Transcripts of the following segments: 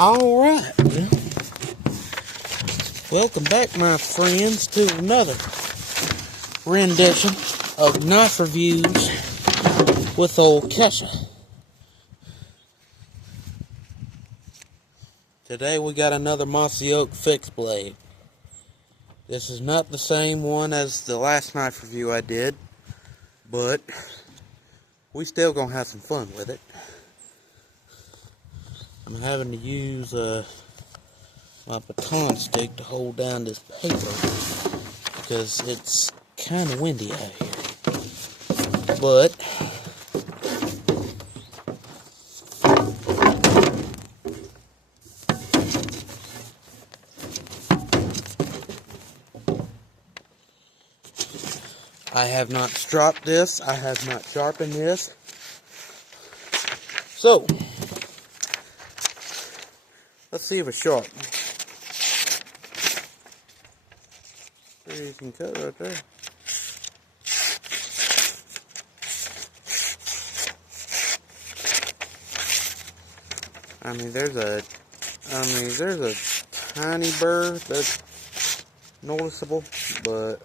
Alright, well, welcome back, my friends, to another rendition of knife reviews with old Kasha. Today we got another mossy oak fixed blade. This is not the same one as the last knife review I did, but we still gonna have some fun with it. I'm having to use my baton stick to hold down this paper because it's kind of windy out here. But I have not stropped this. I have not sharpened this. So let's see if it's sharp. You can cut right there. I mean, there's a tiny burr that's noticeable, but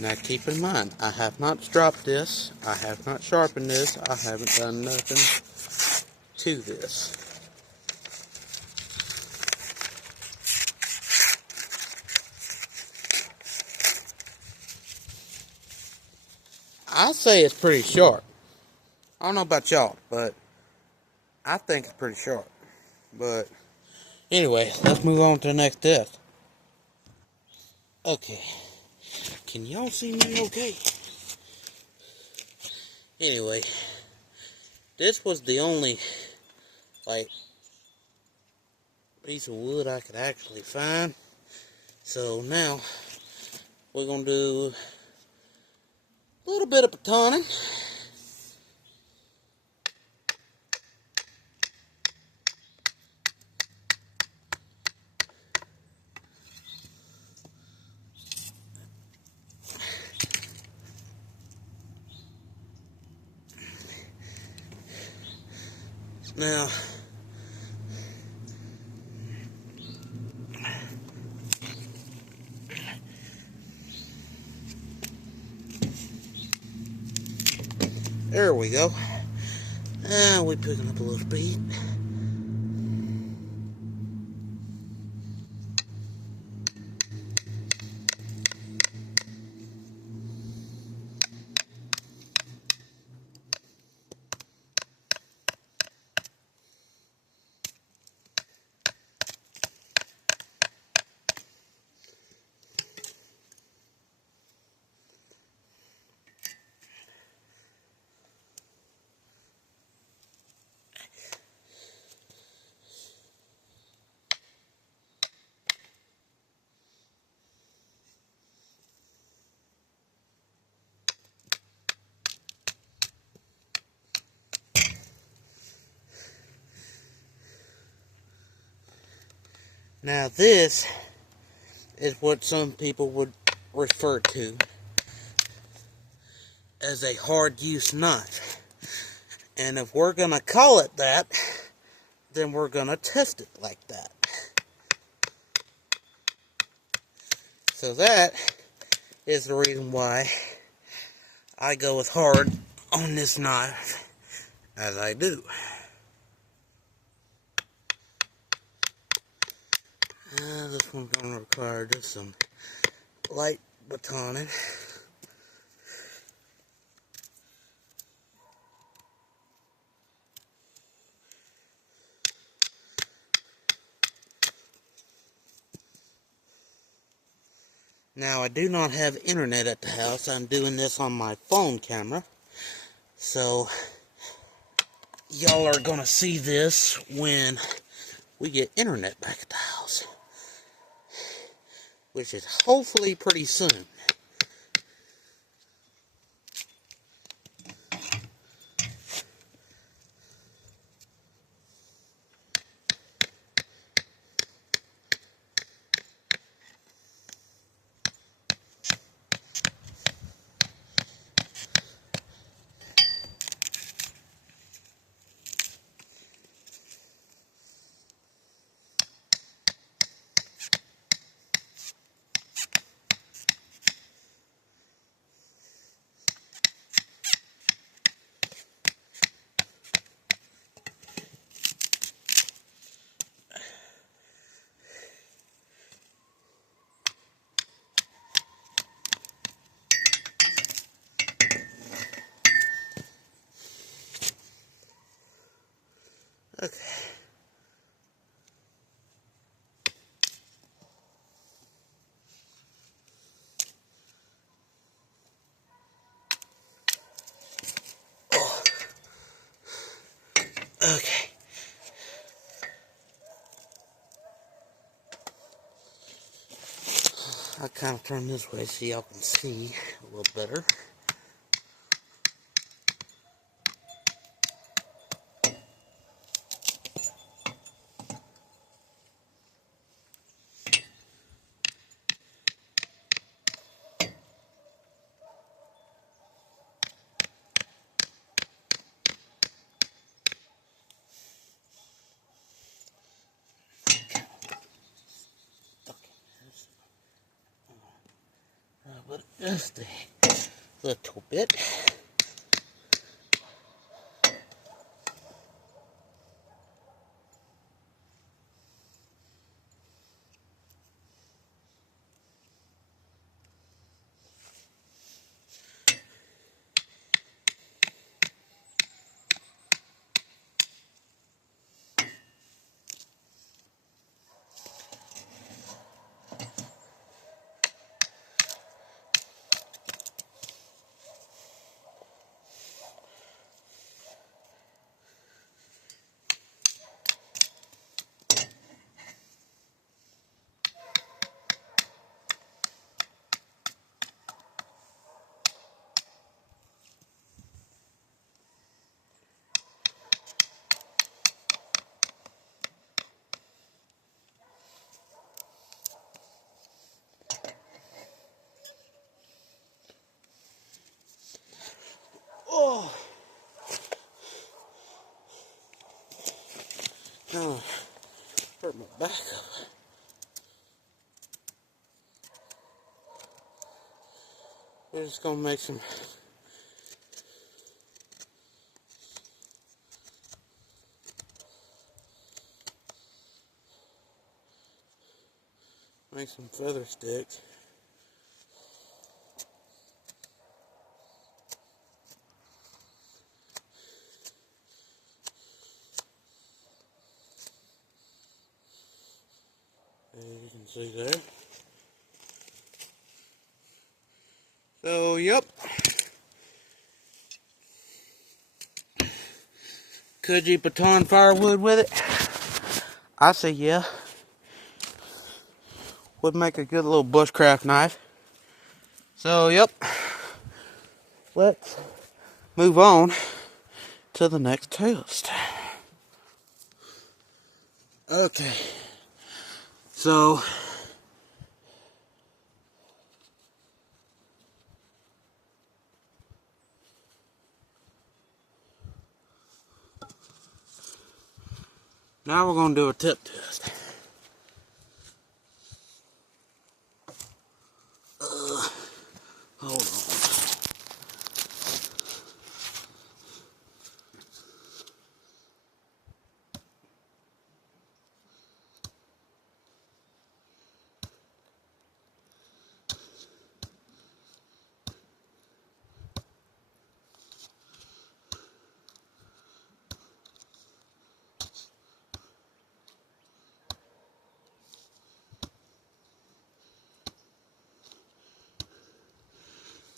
now keep in mind, I have not stropped this, I have not sharpened this, I haven't done nothing to this. I say it's pretty sharp. I don't know about y'all, but I think it's pretty sharp. But anyway, let's move on to the next test. Okay. Can y'all see me okay? Anyway, this was the only, piece of wood I could actually find. So now, we're going to do a little bit of batoning. Now, there we go. We're picking up a little speed. Now this is what some people would refer to as a hard use knife. And if we're going to call it that, then we're going to test it like that. So that is the reason why I go as hard on this knife as I do. This one's going to require just some light batoning. Now, I do not have internet at the house. I'm doing this on my phone camera. So, y'all are going to see this when we get internet back at the house. which is hopefully pretty soon. Okay. Okay. I'll kind of turn this way so y'all can see a little better. But just a little bit. Oh, oh, hurt my back up. We're just gonna make some feather sticks. As you can see there. So, yep. Could you baton firewood with it? I say yeah. Would make a good little bushcraft knife. So, yep. Let's move on to the next test. Okay. So, now we're going to do a tip test. Hold on.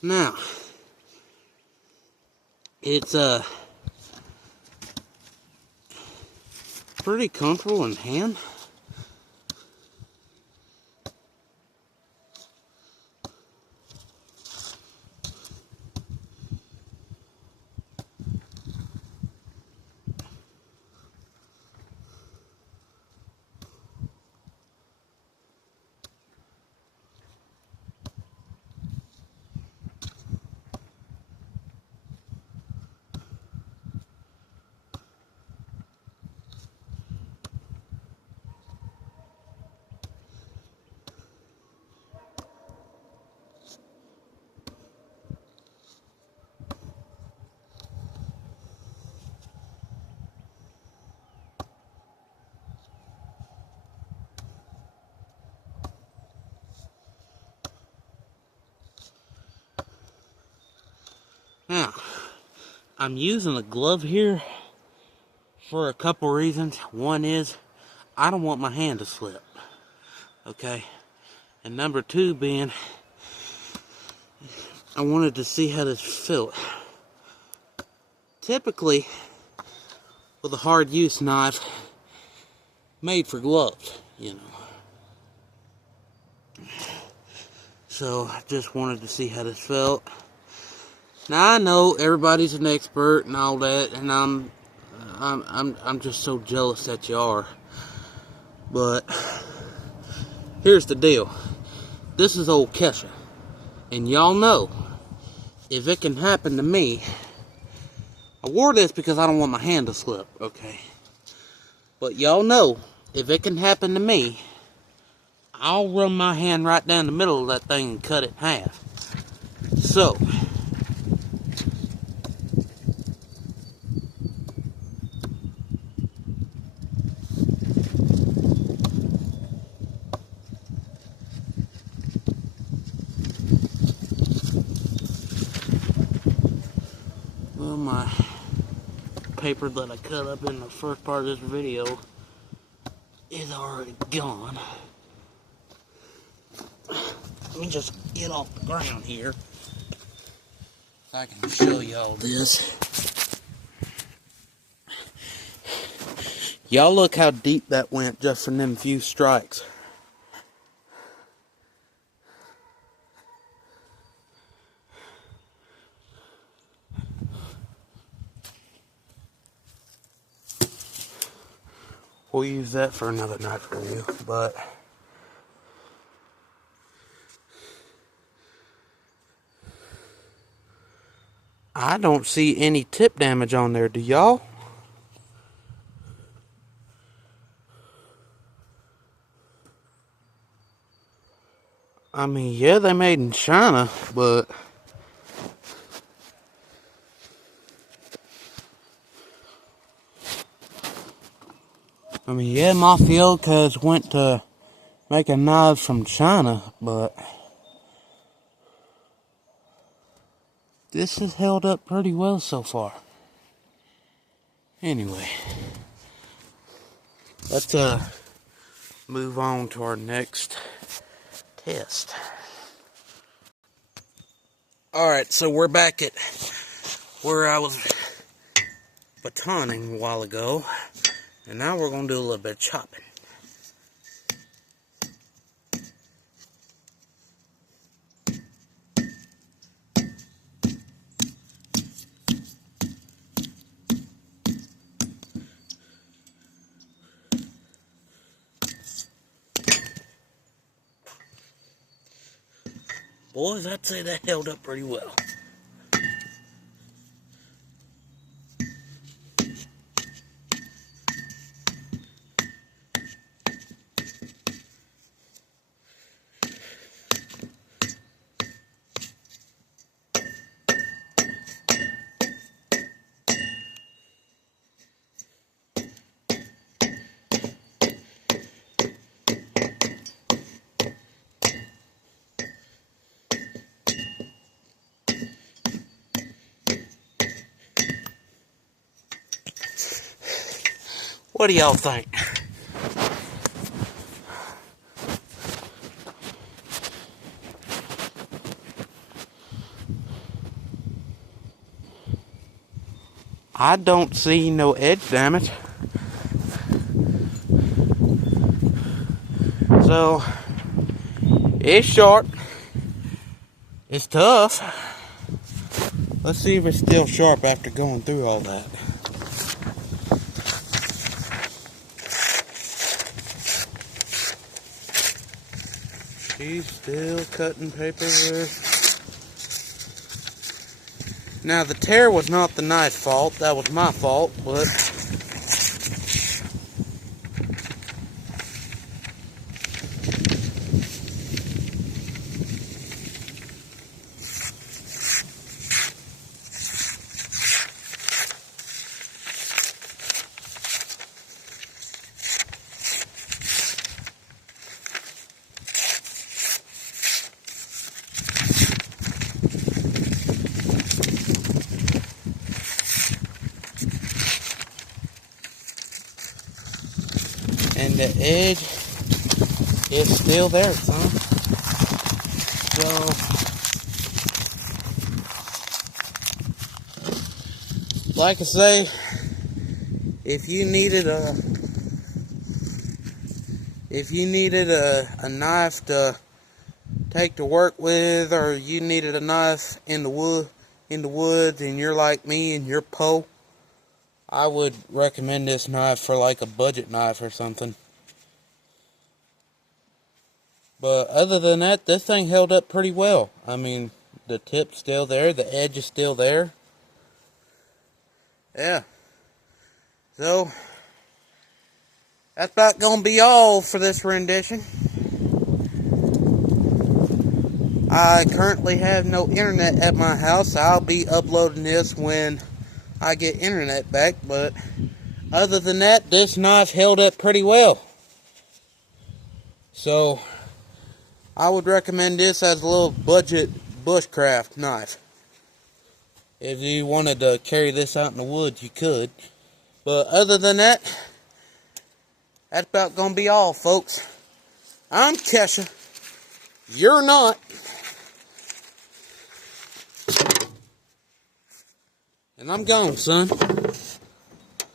Now, it's pretty comfortable in hand. I'm using a glove here for a couple reasons. One is I don't want my hand to slip. Okay. And number two being I wanted to see how this felt. Typically, with a hard use knife made for gloves, you know. So I just wanted to see how this felt. Now I know everybody's an expert and all that, and I'm just so jealous that you are. But here's the deal. This is old Kesha, and y'all know if it can happen to me. I wore this because I don't want my hand to slip, okay? But y'all know if it can happen to me, I'll run my hand right down the middle of that thing and cut it in half. So, well, my paper that I cut up in the first part of this video is already gone. Let me just get off the ground here so I can show y'all this. Y'all look how deep that went just from them few strikes. We'll use that for another knife review, but I don't see any tip damage on there, do y'all? I mean, yeah, they made in China, but I mean, yeah, Mafiokas went to making knives from China, but this has held up pretty well so far. Anyway, let's move on to our next test. Alright, so we're back at where I was batoning a while ago, and now we're going to do a little bit of chopping. Boys, I'd say that held up pretty well. What do y'all think? I don't see no edge damage. So, it's sharp. It's tough. Let's see if it's still sharp after going through all that. She's still cutting paper there. Now the tear was not the knife's fault, that was my fault, but the edge is still there, son. So, like I say, if you needed a knife to take to work with, or you needed a knife in the woods, and you're like me and you're po, I would recommend this knife for like a budget knife or something. But other than that, this thing held up pretty well. I mean, the tip's still there, the edge is still there. Yeah. So, that's about gonna be all for this rendition. I currently have no internet at my house. I'll be uploading this when I get internet back, but other than that, this knife held up pretty well. So, I would recommend this as a little budget bushcraft knife. If you wanted to carry this out in the woods, you could. But other than that, that's about gonna be all, folks. I'm Kesha. You're not. And I'm gone, son.